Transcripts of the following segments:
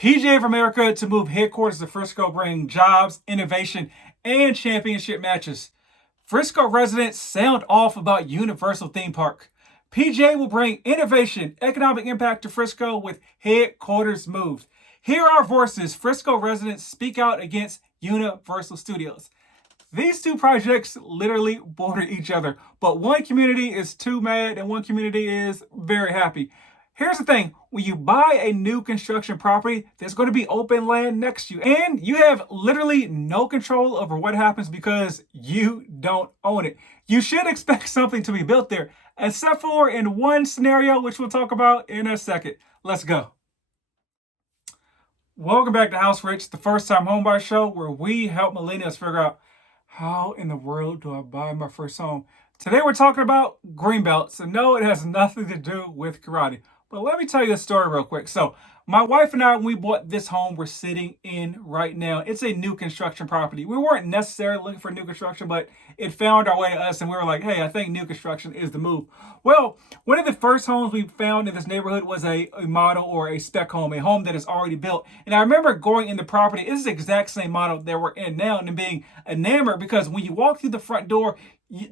PJ of America to move headquarters to Frisco, bringing jobs, innovation, and championship matches. Frisco residents sound off about Universal Theme Park. PJ will bring innovation, economic impact to Frisco with headquarters moved. Hear our voices. Frisco residents speak out against Universal Studios. These two projects literally border each other, but one community is too mad and one community is very happy. Here's the thing, when you buy a new construction property, there's going to be open land next to you, and you have literally no control over what happens because you don't own it. You should expect something to be built there, except for in one scenario, which we'll talk about in a second. Let's go. Welcome back to House Rich, the first time homebuyer show where we help millennials figure out how in the world do I buy my first home. Today we're talking about greenbelts, and no, it has nothing to do with karate. But let me tell you a story real quick. So my wife and I, when we bought this home we're sitting in right now, it's a new construction property. We weren't necessarily looking for new construction, but it found our way to us, and we were like, hey, I think new construction is the move. Well, one of the first homes we found in this neighborhood was a model or a spec home, a home that is already built. And I remember going in the property, it's the exact same model that we're in now, and being enamored because when you walk through the front door,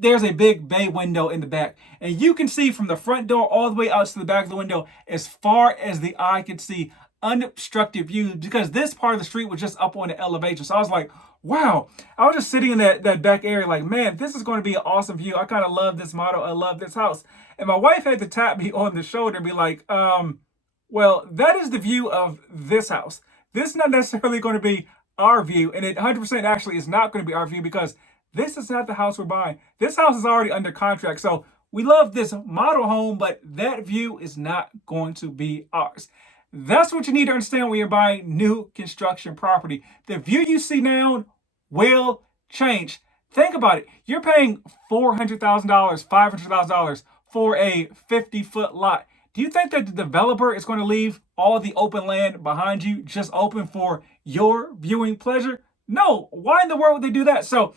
there's a big bay window in the back, and you can see from the front door all the way out to the back of the window as far as the eye can see, unobstructed view, because this part of the street was just up on the elevation. So I was like, wow. I was just sitting in that back area like, man, this is going to be an awesome view. I kind of love this model. I love this house. And my wife had to tap me on the shoulder and be like, well, that is the view of this house. This is not necessarily going to be our view, and it 100% actually is not going to be our view because this is not the house we're buying. This house is already under contract. So we love this model home, but that view is not going to be ours. That's what you need to understand when you're buying new construction property. The view you see now will change. Think about it. You're paying $400,000, $500,000 for a 50-foot lot. Do you think that the developer is going to leave all the open land behind you just open for your viewing pleasure? No. Why in the world would they do that? So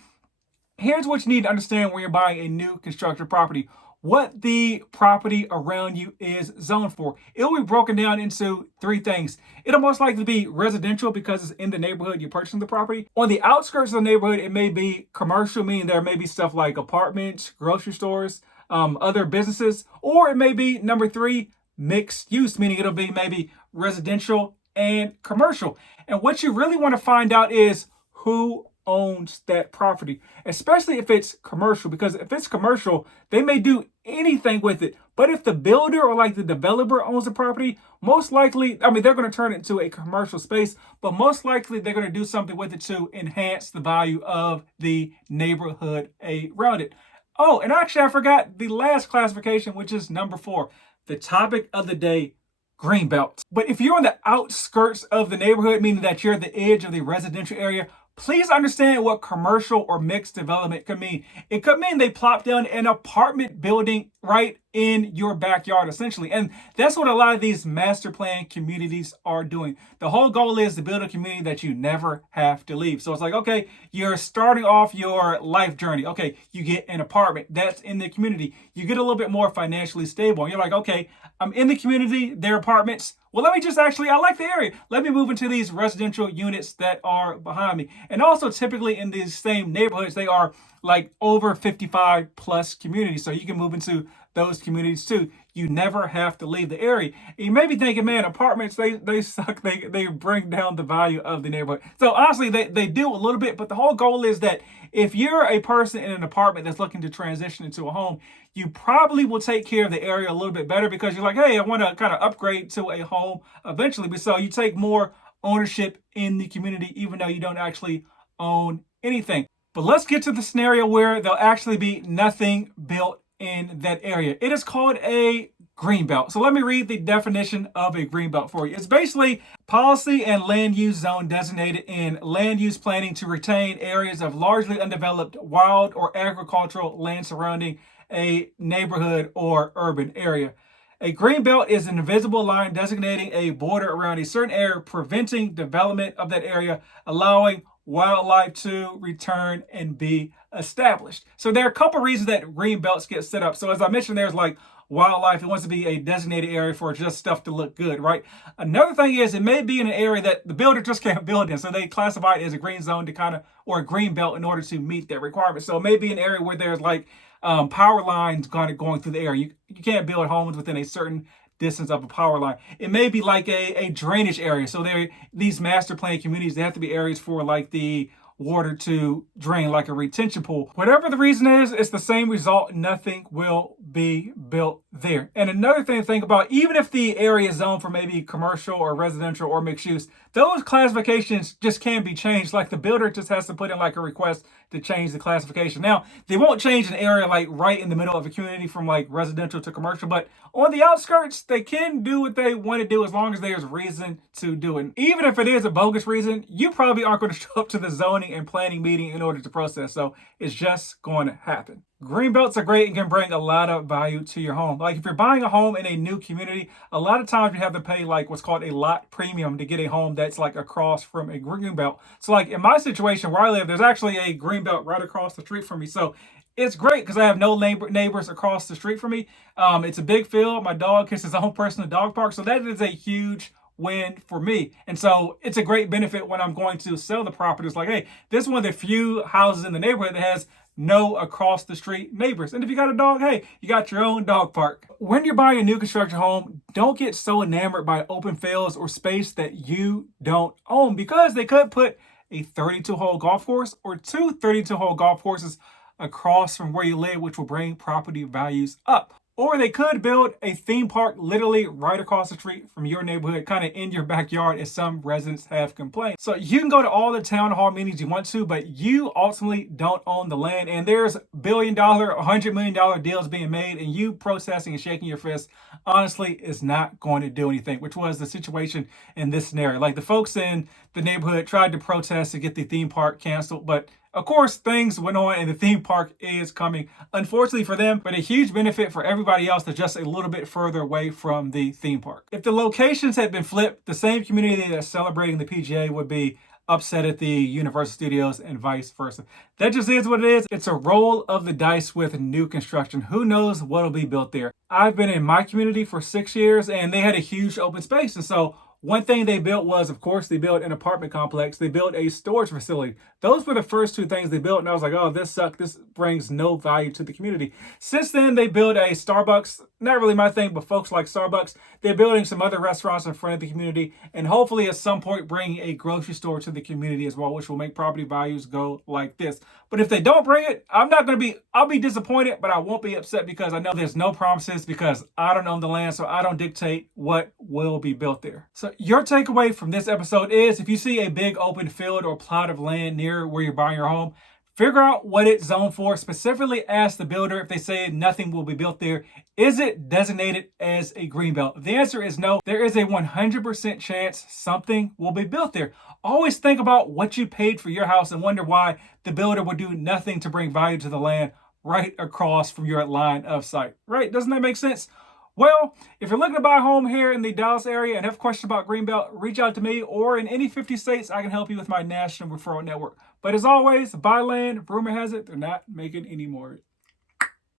here's what you need to understand when you're buying a new construction property. What the property around you is zoned for. It will be broken down into three things. It'll most likely be residential because it's in the neighborhood you're purchasing the property. On the outskirts of the neighborhood, it may be commercial, meaning there may be stuff like apartments, grocery stores, other businesses, or it may be number three, mixed use, meaning it'll be maybe residential and commercial. And what you really want to find out is who owns that property, especially if it's commercial, because if it's commercial, they may do anything with it. But if the builder or like the developer owns the property, most likely, they're going to turn it into a commercial space, but most likely they're going to do something with it to enhance the value of the neighborhood around it. Oh, and actually I forgot the last classification, which is number 4, the topic of the day, greenbelts. But if you're on the outskirts of the neighborhood, meaning that you're at the edge of the residential area, please understand what commercial or mixed development could mean. It could mean they plop down an apartment building right in your backyard, essentially. And that's what a lot of these master plan communities are doing. The whole goal is to build a community that you never have to leave. So it's like, okay, you're starting off your life journey. Okay, you get an apartment that's in the community. You get a little bit more financially stable. You're like, okay, I'm in the community, they're apartments. Well, let me just I like the area. Let me move into these residential units that are behind me. And also typically in these same neighborhoods, they are like over 55 plus communities. So you can move into those communities too. You never have to leave the area. And you may be thinking, man, apartments, they suck. They bring down the value of the neighborhood. So honestly, they do a little bit, but the whole goal is that if you're a person in an apartment that's looking to transition into a home, you probably will take care of the area a little bit better because you're like, hey, I want to kind of upgrade to a home eventually. But so you take more ownership in the community, even though you don't actually own anything. But let's get to the scenario where there'll actually be nothing built in that area. It is called a greenbelt. So let me read the definition of a greenbelt for you. It's basically policy and land use zone designated in land use planning to retain areas of largely undeveloped wild or agricultural land surrounding a neighborhood or urban area. A greenbelt is an invisible line designating a border around a certain area, preventing development of that area, allowing wildlife to return and be established. So there are a couple reasons that green belts get set up. So as I mentioned, there's like wildlife. It wants to be a designated area for just stuff to look good, right? Another thing is it may be in an area that the builder just can't build in. So they classify it as a green zone to kind of, or a green belt in order to meet that requirement. So it may be an area where there's like power lines going through the area. You can't build homes within a certain distance of a power line. It may be like a drainage area. So these master plan communities, they have to be areas for like the water to drain, like a retention pool. Whatever the reason is, it's the same result. Nothing will be built there. And another thing to think about, even if the area is zoned for maybe commercial or residential or mixed use, those classifications just can be changed. Like the builder just has to put in like a request to change the classification. Now, they won't change an area like right in the middle of a community from like residential to commercial, but on the outskirts, they can do what they want to do as long as there's reason to do it. Even if it is a bogus reason, you probably aren't going to show up to the zoning and planning meeting in order to process. So it's just going to happen. Green belts are great and can bring a lot of value to your home. Like if you're buying a home in a new community, a lot of times you have to pay like what's called a lot premium to get a home that's like across from a green belt. So like in my situation where I live, there's actually a green belt right across the street from me. So it's great because I have no neighbors across the street from me. It's a big field. My dog has his own personal dog park. So that is a huge win for me. And so it's a great benefit when I'm going to sell the property. It's like, hey, this is one of the few houses in the neighborhood that has no across the street neighbors. And if you got a dog, hey, you got your own dog park. When you're buying a new construction home, don't get so enamored by open fields or space that you don't own, because they could put a 32-hole golf course or two 32-hole golf courses across from where you live, which will bring property values up. Or they could build a theme park literally right across the street from your neighborhood, kind of in your backyard, as some residents have complained. So you can go to all the town hall meetings you want to, but you ultimately don't own the land. And there's billion-dollar, $100 million deals being made, and you protesting and shaking your fist, honestly, is not going to do anything, which was the situation in this scenario. Like the folks in the neighborhood tried to protest to get the theme park canceled, but of course, things went on and the theme park is coming, unfortunately for them, but a huge benefit for everybody else that's just a little bit further away from the theme park. If the locations had been flipped, the same community that's celebrating the PGA would be upset at the Universal Studios and vice versa. That just is what it is. It's a roll of the dice with new construction. Who knows what'll be built there? I've been in my community for 6 years and they had a huge open space. And so one thing they built was, of course, they built an apartment complex. They built a storage facility. Those were the first two things they built. And I was like, oh, this sucks. This brings no value to the community. Since then, they built a Starbucks. Not really my thing, but folks like Starbucks. They're building some other restaurants in front of the community. And hopefully at some point bring a grocery store to the community as well, which will make property values go like this. But if they don't bring it, I'll be disappointed, but I won't be upset because I know there's no promises, because I don't own the land, so I don't dictate what will be built there. So your takeaway from this episode is, if you see a big open field or plot of land near where you're buying your home, figure out what it's zoned for. Specifically ask the builder if they say nothing will be built there. Is it designated as a greenbelt? If the answer is no, there is a 100% chance something will be built there. Always think about what you paid for your house and wonder why the builder would do nothing to bring value to the land right across from your line of sight. Right? Doesn't that make sense? Well, if you're looking to buy a home here in the Dallas area and have questions about greenbelt, reach out to me, or in any 50 states, I can help you with my national referral network. But as always, buy land. Rumor has it they're not making any more.